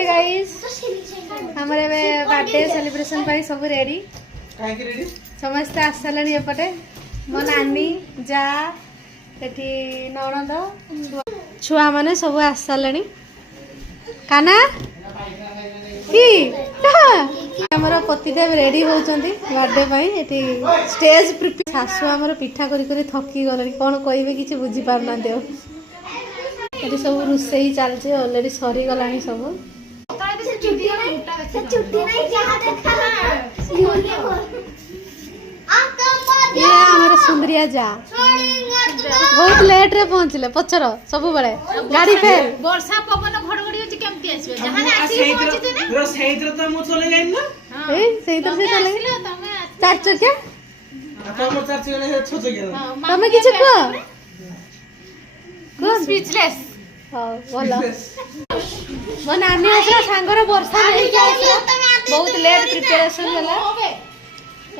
hi guys हमरे birthday celebration पाई सब ready समस्त आसले एपटे मो नानी जा एठी ननद छुआ माने सब आसले काना कि हमर पतिदेव रेडी होउचंदी बर्थडे पाई एठी स्टेज प्रिपेयर सासु हमर पिठा करी करी थकी गलनी कोन कहबे किछि बुझी पारना देव एठी सब रुसई चलছে ऑलरेडी सरी गलानी सब ये हमारे सुंदरिया जा बहुत लेट रे पहुंचले पचर सब बळे गाड़ी फेल वर्षा पवन घड़घड़ी होची केमती आसीबे जहाने आसी पहुंचते ना पूरा सही तरह तो मु चले जाइन ना ए सही तरह से चले चार चक्या तुम चार चले छ चक्या तमे किछ को स्पीचलेस हां बोला मो नानी असला सांगर वर्षा नहीं आसी बहुत लेट प्रिपरेशन होला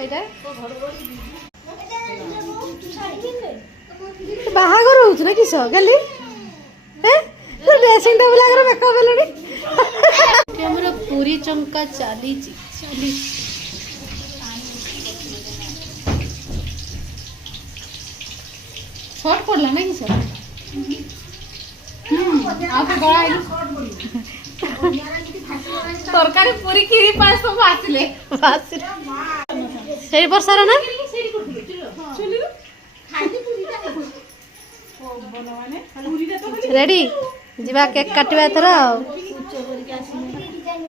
एटा बाहागर होउछ ना किस गली हैं तो ड्रेसिंग टेबल आगर मेकअप हेलनी हमरा पूरी चंका चाली शॉर्ट पड़ला ना किस आप गळा तरकारी पूरी खीरी पास सब आसिले सेई बरसार ना रेडी जीवा केक काटवा थरा